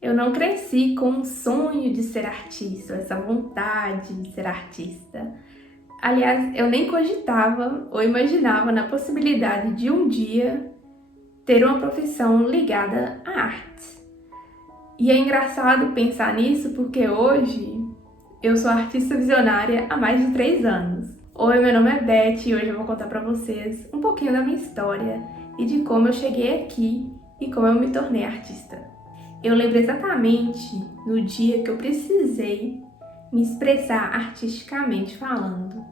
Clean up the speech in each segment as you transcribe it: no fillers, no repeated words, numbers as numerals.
Eu não cresci com um sonho de ser artista, essa vontade de ser artista. Aliás, eu nem cogitava ou imaginava na possibilidade de um dia ter uma profissão ligada à arte. E é engraçado pensar nisso porque hoje eu sou artista visionária há mais de 3 anos. Oi, meu nome é Beth e hoje eu vou contar pra vocês um pouquinho da minha história e de como eu cheguei aqui e como eu me tornei artista. Eu lembro exatamente no dia que eu precisei me expressar artisticamente falando.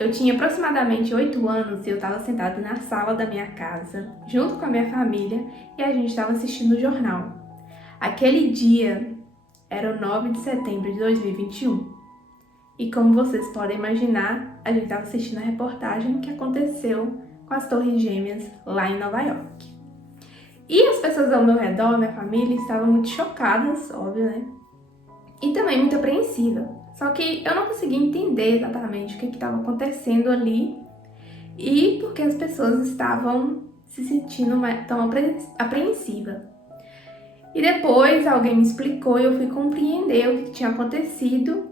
Eu tinha aproximadamente 8 anos e eu estava sentada na sala da minha casa, junto com a minha família, e a gente estava assistindo o jornal. Aquele dia era o 9 de setembro de 2021. E como vocês podem imaginar, a gente estava assistindo a reportagem que aconteceu com as Torres Gêmeas lá em Nova York. E as pessoas ao meu redor, minha família, estavam muito chocadas, óbvio, né? E também muito apreensiva. Só que eu não conseguia entender exatamente o que estava acontecendo ali e por que as pessoas estavam se sentindo tão apreensivas. E depois alguém me explicou e eu fui compreender o que tinha acontecido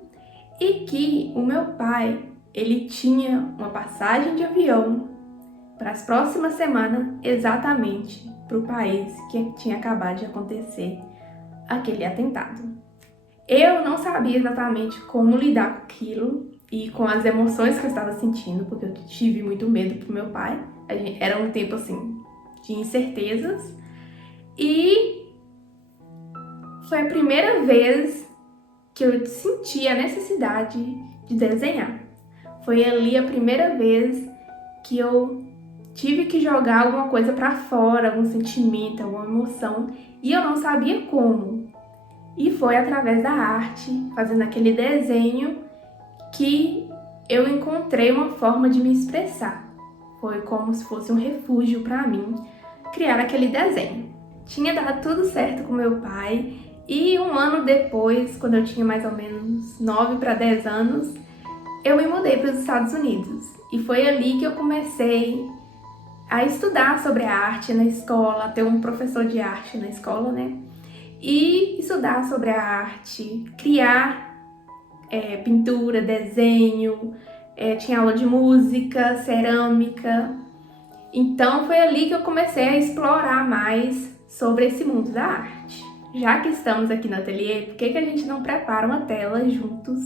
e que o meu pai, ele tinha uma passagem de avião para as próximas semanas exatamente para o país que tinha acabado de acontecer aquele atentado. Eu não sabia exatamente como lidar com aquilo e com as emoções que eu estava sentindo, porque eu tive muito medo pro meu pai. Era um tempo assim de incertezas e foi a primeira vez que eu senti a necessidade de desenhar. Foi ali a primeira vez que eu tive que jogar alguma coisa para fora, algum sentimento, alguma emoção, e eu não sabia como. E foi através da arte, fazendo aquele desenho, que eu encontrei uma forma de me expressar. Foi como se fosse um refúgio para mim criar aquele desenho. Tinha dado tudo certo com meu pai e um ano depois, quando eu tinha mais ou menos 9 para 10 anos, eu me mudei para os Estados Unidos. E foi ali que eu comecei a estudar sobre a arte na escola, ter um professor de arte na escola, né? E estudar sobre a arte, criar pintura, desenho, tinha aula de música, cerâmica. Então foi ali que eu comecei a explorar mais sobre esse mundo da arte. Já que estamos aqui no ateliê, por que a gente não prepara uma tela juntos?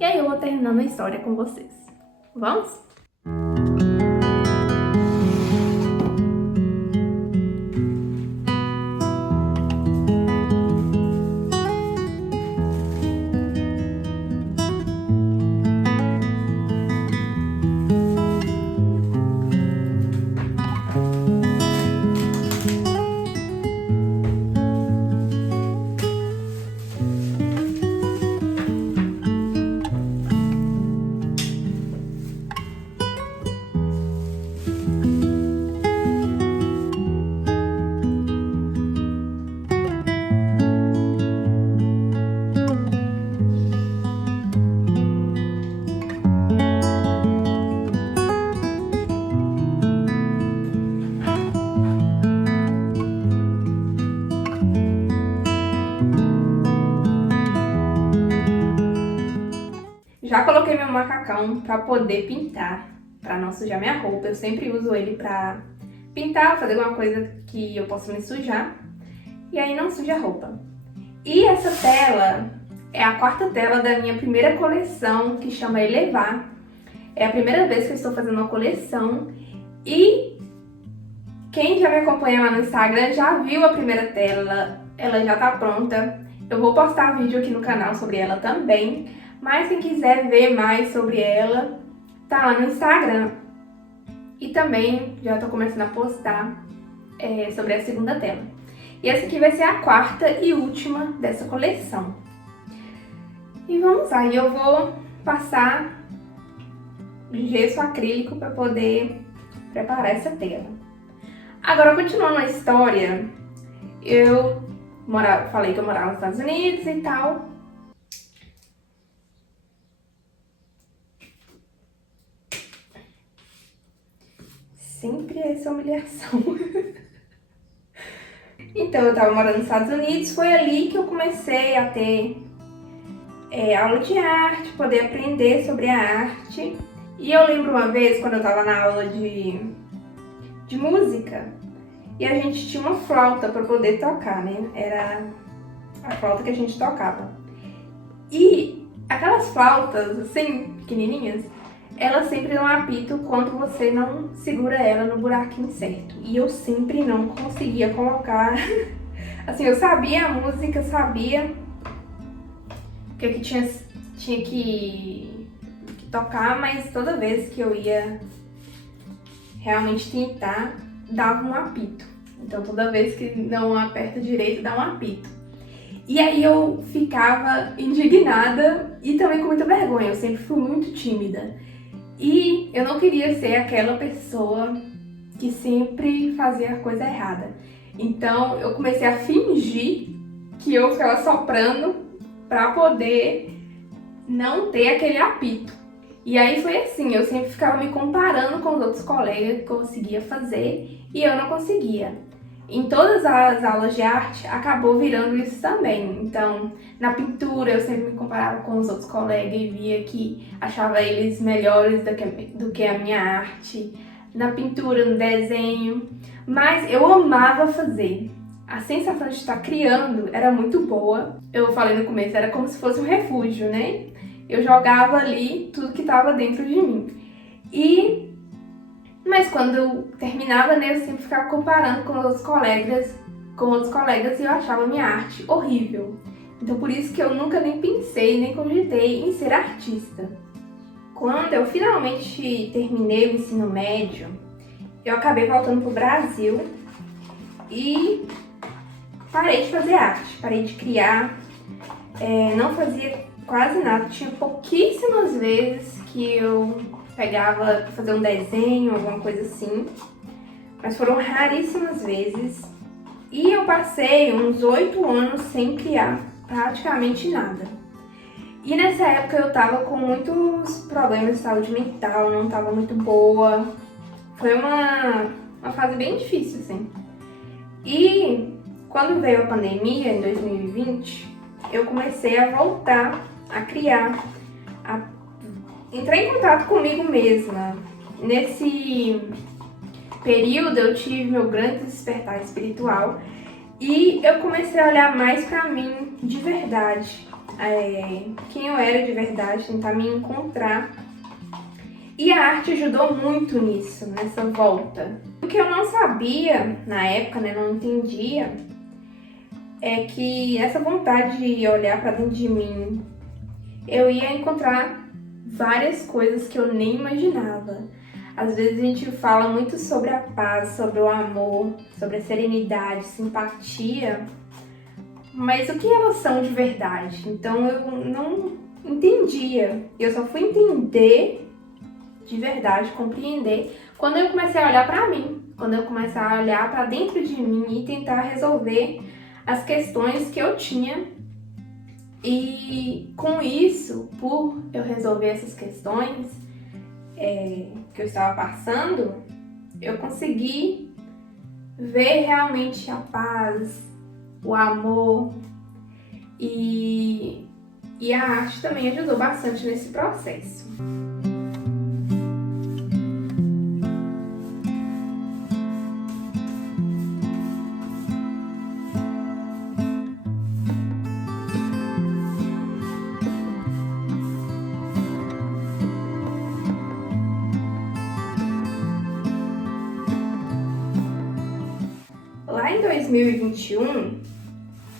E aí eu vou terminando a história com vocês. Vamos? Já coloquei meu macacão para poder pintar, para não sujar minha roupa. Eu sempre uso ele para pintar, fazer alguma coisa que eu possa me sujar. E aí não suja a roupa. E essa tela é a 4ª tela da minha primeira coleção, que chama Elevar. É a primeira vez que eu estou fazendo uma coleção. E quem já me acompanha lá no Instagram já viu a primeira tela, ela já tá pronta. Eu vou postar vídeo aqui no canal sobre ela também. Mas quem quiser ver mais sobre ela, tá lá no Instagram. E também já tô começando a postar sobre a 2ª tela. E essa aqui vai ser a 4ª e última dessa coleção. E vamos lá, eu vou passar gesso acrílico para poder preparar essa tela. Agora, continuando a história, eu falei que eu morava nos Estados Unidos e tal. Sempre essa humilhação. Então, eu estava morando nos Estados Unidos, foi ali que eu comecei a ter aula de arte, poder aprender sobre a arte. E eu lembro uma vez, quando eu estava na aula de música, e a gente tinha uma flauta para poder tocar, né? Era a flauta que a gente tocava. E aquelas flautas, assim, pequenininhas, elas sempre dão apito quando você não segura ela no buraquinho certo. E eu sempre não conseguia colocar. Assim, eu sabia a música, sabia o que tinha que tocar, mas toda vez que eu ia realmente tentar, dava um apito. Então toda vez que não aperta direito, dá um apito. E aí eu ficava indignada e também com muita vergonha, eu sempre fui muito tímida. E eu não queria ser aquela pessoa que sempre fazia a coisa errada. Então eu comecei a fingir que eu ficava soprando para poder não ter aquele apito. E aí foi assim, eu sempre ficava me comparando com os outros colegas que conseguia fazer e eu não conseguia. Em todas as aulas de arte, acabou virando isso também. Então, na pintura, eu sempre me comparava com os outros colegas e via que achava eles melhores do que a minha arte. Na pintura, no desenho. Mas eu amava fazer. A sensação de estar criando era muito boa. Eu falei no começo, era como se fosse um refúgio, né? Eu jogava ali tudo que estava dentro de mim. Mas quando eu terminava, né, eu sempre ficava comparando com outros colegas e eu achava minha arte horrível. Então por isso que eu nunca nem pensei, nem cogitei em ser artista. Quando eu finalmente terminei o ensino médio, eu acabei voltando pro Brasil e parei de fazer arte, parei de criar, não fazia quase nada, tinha pouquíssimas vezes que eu pegava para fazer um desenho, alguma coisa assim, mas foram raríssimas vezes. E eu passei uns 8 anos sem criar praticamente nada. E nessa época eu tava com muitos problemas de saúde mental, não tava muito boa. Foi uma fase bem difícil, assim. E quando veio a pandemia, em 2020, eu comecei a voltar a criar, a entrar em contato comigo mesma. Nesse período eu tive meu grande despertar espiritual e eu comecei a olhar mais pra mim de verdade, quem eu era de verdade, tentar me encontrar. E a arte ajudou muito nisso, nessa volta. O que eu não sabia na época, né, não entendia, é que essa vontade de olhar pra dentro de mim, eu ia encontrar várias coisas que eu nem imaginava. Às vezes a gente fala muito sobre a paz, sobre o amor, sobre a serenidade, simpatia, mas o que elas são de verdade? Então eu não entendia. Eu só fui entender de verdade, compreender, quando eu comecei a olhar para mim, quando eu comecei a olhar para dentro de mim e tentar resolver as questões que eu tinha. E com isso, por eu resolver essas questões que eu estava passando, eu consegui ver realmente a paz, o amor e a arte também ajudou bastante nesse processo. Lá em 2021,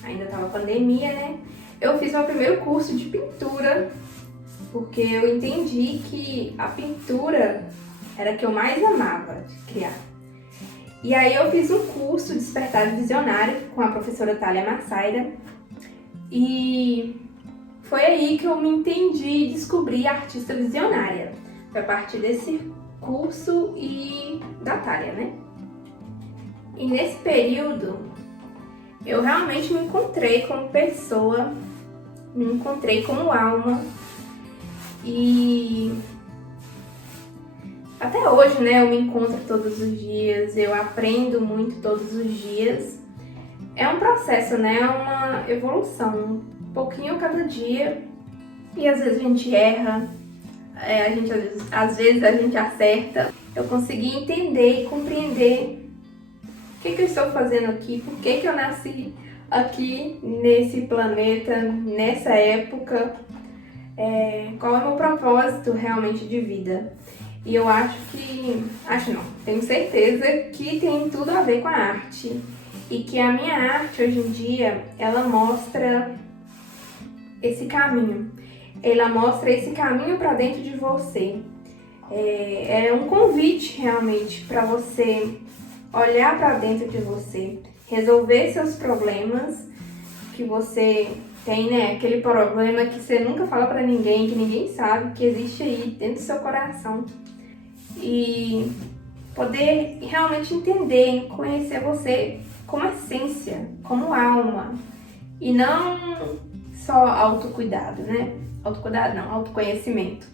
ainda estava pandemia, né? Eu fiz meu primeiro curso de pintura, porque eu entendi que a pintura era a que eu mais amava de criar. E aí eu fiz um curso Despertar Visionário com a professora Thalia Massaida, e foi aí que eu me entendi e descobri a artista visionária. Foi a partir desse curso e da Thalia, né? E nesse período, eu realmente me encontrei como pessoa, me encontrei como alma. E até hoje, né, eu me encontro todos os dias, eu aprendo muito todos os dias. É um processo, né? É uma evolução, um pouquinho cada dia. E às vezes a gente erra, às vezes a gente acerta. Eu consegui entender e compreender o que eu estou fazendo aqui, por que eu nasci aqui nesse planeta, nessa época, qual é o meu propósito realmente de vida. E eu tenho certeza que tem tudo a ver com a arte. E que a minha arte hoje em dia, ela mostra esse caminho. Ela mostra esse caminho para dentro de você. É um convite realmente para você olhar para dentro de você, resolver seus problemas que você tem, né? Aquele problema que você nunca fala para ninguém, que ninguém sabe, que existe aí dentro do seu coração. E poder realmente entender, conhecer você como essência, como alma. E não só autocuidado, né? Autocuidado não, autoconhecimento.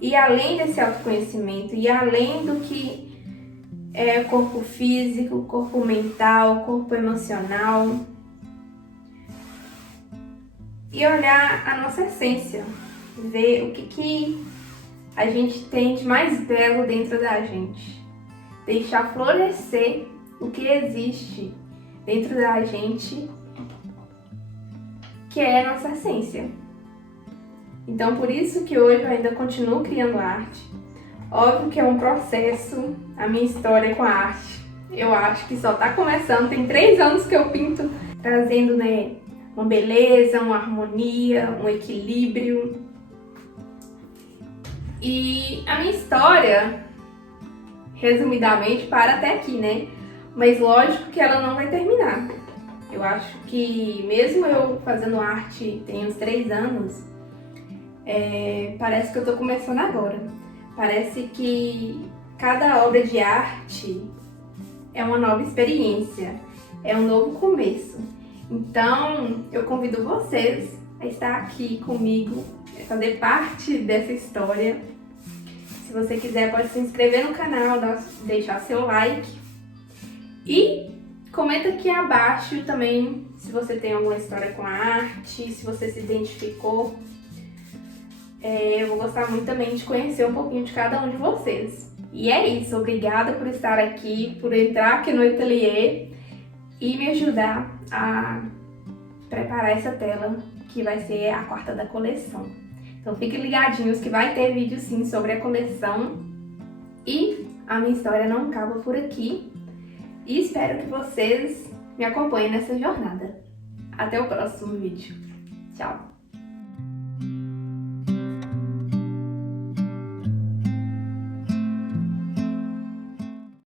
E além desse autoconhecimento, e além do que é corpo físico, corpo mental, corpo emocional, e olhar a nossa essência, ver o que a gente tem de mais belo dentro da gente, deixar florescer o que existe dentro da gente, que é a nossa essência. Então, por isso que hoje eu ainda continuo criando arte. Óbvio que é um processo, a minha história com a arte. Eu acho que só está começando, tem 3 anos que eu pinto, trazendo, né, uma beleza, uma harmonia, um equilíbrio. E a minha história, resumidamente, para até aqui, né? Mas lógico que ela não vai terminar. Eu acho que mesmo eu fazendo arte tem uns 3 anos, parece que eu tô começando agora. Parece que cada obra de arte é uma nova experiência, é um novo começo. Então, eu convido vocês a estar aqui comigo, a fazer parte dessa história. Se você quiser, pode se inscrever no canal, deixar seu like e comenta aqui abaixo também se você tem alguma história com a arte, se você se identificou. Eu vou gostar muito também de conhecer um pouquinho de cada um de vocês. E é isso, obrigada por estar aqui, por entrar aqui no ateliê e me ajudar a preparar essa tela, que vai ser a 4ª da coleção. Então fiquem ligadinhos que vai ter vídeo sim sobre a coleção. E a minha história não acaba por aqui. E espero que vocês me acompanhem nessa jornada. Até o próximo vídeo. Tchau!